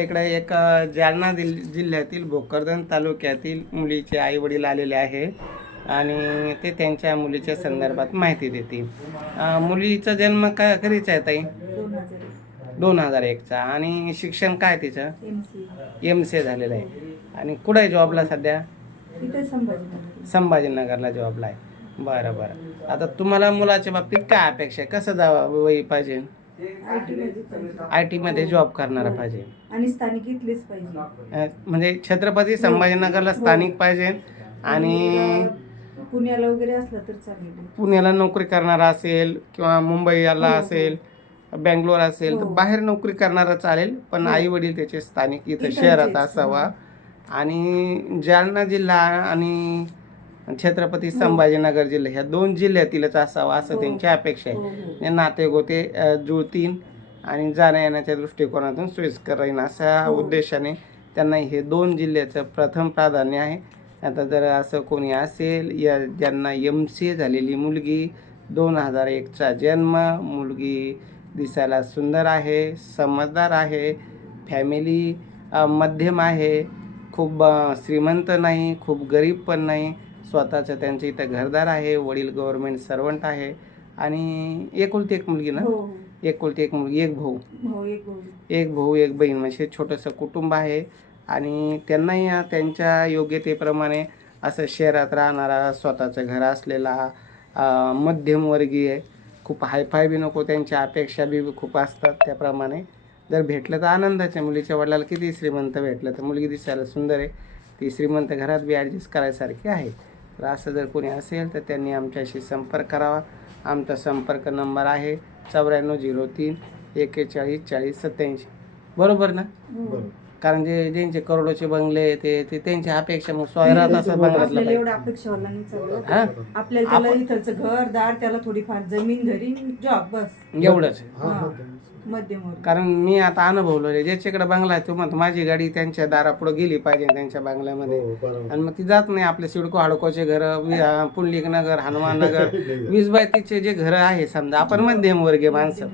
इकडे एक जालना जिल जिल्ह्यातील भोकरदन तालुक्यातील मुलीचे आई वडील आलेले आहे आणि ते त्यांच्या मुलीच्या संदर्भात माहिती देतील. मुलीचा जन्म काय कधीचा आहे ताई? दोन हजार एकचा. आणि शिक्षण काय तिचं? एम सी झालेलं आहे. आणि कुठं आहे जॉबला सध्या? संभाजीनगरला जॉबला आहे. बरं बरं. आता तुम्हाला मुलाच्या बाबतीत काय अपेक्षा आहे? कसं जावं वय पाहिजे? आय टी मध्ये पाहिजे. आय टीमध्ये जॉब करणारा पाहिजे आणि स्थानिक इथलेच पाहिजे अ, म्हणजे छत्रपती संभाजीनगरला स्थानिक पाहिजे आणि पुण्याला वगैरे असलं तर चालेल पुण्याला नोकरी करणारा असेल किंवा मुंबईला असेल बँगलोर असेल तर हो. बाहेर नोकरी करणारा चालेल पण आई वडील त्याचे स्थानिक इथं शहरात हो. असावा आणि जालना जिल्हा आणि छत्रपती संभाजीनगर जिल्हा ह्या दोन जिल्ह्यातीलच असावा असं हो. त्यांची अपेक्षा आहे हो, हो. हे नाते गोते जुळतील आणि जाण्या येण्याच्या दृष्टिकोनातून सोयीस्कर राहील अशा हो. उद्देशाने त्यांना हे दोन जिल्ह्याचं प्रथम प्राधान्य आहे आता जर असं कोणी असेल या ज्यांना एम सी झालेली मुलगी दोन हजार एकचा जन्म मुलगी दिसायला सुंदर आहे समजदार आहे फॅमिली मध्यम आहे खूप श्रीमंत नाही खूप गरीब पण नाही स्वतःचं त्यांचं इथं घरदार आहे वडील गव्हर्मेंट सर्वंट आहे आणि एकुलती एक मुलगी ना? हो. हो. एकुलती एक मुलगी एक भाऊ. हो एक भाऊ. एक भाऊ एक बहीण म्हणजे छोटंसं कुटुंब आहे आणि त्यांनाही या त्यांच्या योग्यतेप्रमाणे असं शहरात राहणारा स्वतःचं घर असलेला अं, मध्यमवर्गीय खूप हायफाय बी नको त्यांच्या अपेक्षा बी खूप असतात त्याप्रमाणे. जर भेटलं तर आनंदाच्या मुलीच्या वडिलाला किती श्रीमंत भेटलं तर मुलगी दिसायला सुंदर आहे. ती श्रीमंत घरात बी ॲडजस्ट करायसारखी आहे. तर असं जर कोणी असेल तर त्यांनी आमच्याशी संपर्क करावा. आमचा संपर्क नंबर आहे चौऱ्याण्णव झिरो तीन एकेचाळीस चाळीस सत्याऐंशी बरोबर ना? बरोबर. कारण जे ज्यांचे करोडोचे बंगले ते ते त्यांच्या अपेक्षा मग सोयरात असं बंगल्यातलं आपल्याला पाहिजे एवढं अपेक्षावाला नाही चालत हा? आपल्याला त्याला इथलचं घर दार त्याला थोडीफार जमीन घरी जॉब बस. एवढंच. हा. मध्यम वर्ग. कारण मी आता अनुभवलो रे ज्याच्याकडे बंगला आहे तो म्हणतो माझी गाडी त्यांच्या दारापुढे गेली पाहिजे त्यांच्या बंगल्यामध्ये. आणि मग ती जात नाही आपले सिडको हाडकोचे घर पुंडलिक नगर हनुमान नगर. वीस बाय तीसचे जे घरं आहे समजा आपण मध्यमवर्गीय माणसं.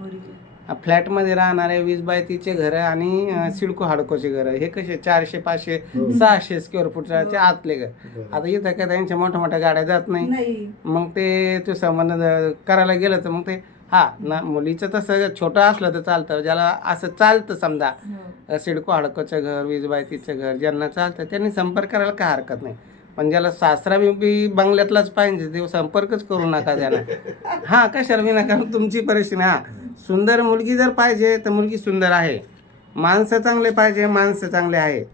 फ्लॅटमध्ये राहणारे वीस बाय तीसचे घरं आणि सिडको हाडकोचे घरं. हे कसे? चारशे पाचशे सहाशे स्क्वेअर फुटचे आतले घर. आता इथं काय त्यांच्या मोठ्या मोठ्या गाड्या जात नाही. नाही. मग ते तो संबंध करायला गेलं तर मग ते हा ना मुलीचं तसं छोटं असलं तर चालतं. ज्याला असं चालतं समजा हो. सिडको हडकोचं घर वीज बायतीचं घर ज्यांना चालतं त्यांनी संपर्क करायला काय हरकत नाही. पण ज्याला सासरा बी बी बंगल्यातलाच पाहिजे ते संपर्कच करू नका त्याला. हां कशाला विनाकारण तुमची परिस्थिती हा. सुंदर मुलगी जर पाहिजे तर मुलगी सुंदर आहे. माणसं चांगले पाहिजे माणसं चांगले आहे.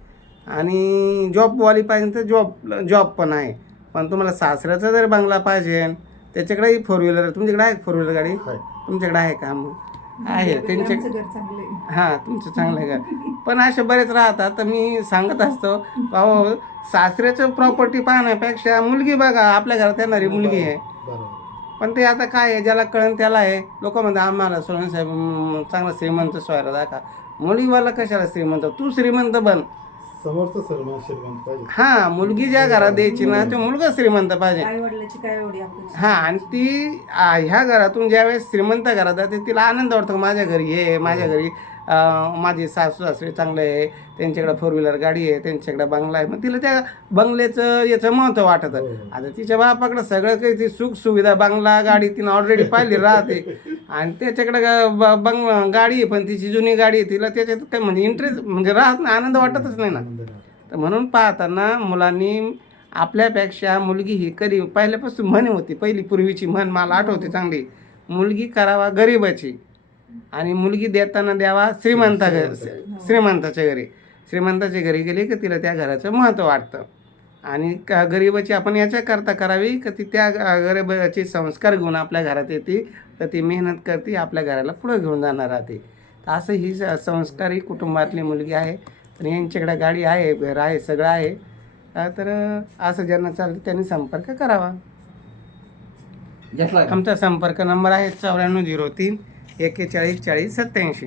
आणि जॉबवाली पाहिजे तर जॉब जॉब पण आहे. पण तुम्हाला सासऱ्याचा जर बंगला पाहिजे त्याच्याकडेही फोर व्हीलर तुमच्याकडे आहे फोर व्हीलर गाडी? तुमच्याकडे आहे का? मग आहे. त्यांच्या आहे. हां तुमचं चांगलं आहे का पण असे बरेच राहतात. तर मी सांगत असतो अहो सासऱ्याचं प्रॉपर्टी पाहण्यापेक्षा मुलगी बघा आपल्या घरात येणारी मुलगी आहे. पण ते आता काय आहे ज्याला कळण त्याला आहे. लोक म्हणतात आम्हाला सोहन साहेब चांगला श्रीमंत सोयरा दाखा मुलीवाला कशाला श्रीमंत? तू श्रीमंत बन. समोरचं सर्व श्रीमंत पाहिजे. हा मुलगी ज्या घरात द्यायची ना तो मुलगा श्रीमंत पाहिजे. आई वडिलाची काय एवढी अपेक्षा? हा आणि ती आ, ह्या घरातून ज्यावेळेस श्रीमंत घरात जाते तिला आनंद वाटतो माझ्या घरी हे माझ्या घरी अं, माझे सासू सासरे चांगले आहे त्यांच्याकडे फोर व्हीलर गाडी आहे त्यांच्याकडे बंगला आहे. मग तिला त्या बंगल्याचं याचं महत्त्व वाटत. हो. आता तिच्या बापाकडे सगळं काही ती सुख सुविधा बंगला गाडी तिनं ऑलरेडी पाहिली राहते. आणि त्याच्याकडे ग- ब- बंग गाडी आहे पण तिची जुनी गाडी आहे तिला त्याच्यात काही म्हणजे इंटरेस्ट म्हणजे राहत नाही आनंद वाटतच नाही ना. तर म्हणून पाहताना मुलांनी आपल्यापेक्षा मुलगी ही कधी पहिल्यापासून म्हण होती पहिली पूर्वीची म्हण मला आठवते चांगली. मुलगी करावा गरिबाची आणि मुलगी देताना द्यावा श्रीमंता घ श्रीमंताच्या घरी. श्रीमंताच्या घरी गेली की तिला त्या घराचं महत्त्व वाटतं. आणि का गरिबाची आपण याच्याकरता करावी का ती त्या गरिबाचे संस्कार घेऊन आपल्या घरात येते तर ती मेहनत करते आपल्या घराला पुढं घेऊन जाणार राहते. तर असं ही स- संस्कारी कुटुंबातली मुलगी आहे. पण यांच्याकडे गाडी आहे घर आहे सगळं आहे. तर असं ज्यांना चालतं त्यांनी संपर्क करावा. आमचा संपर्क नंबर आहे चौऱ्याण्णव झिरो तीन एकेचाळीस चाळीस सत्याऐंशी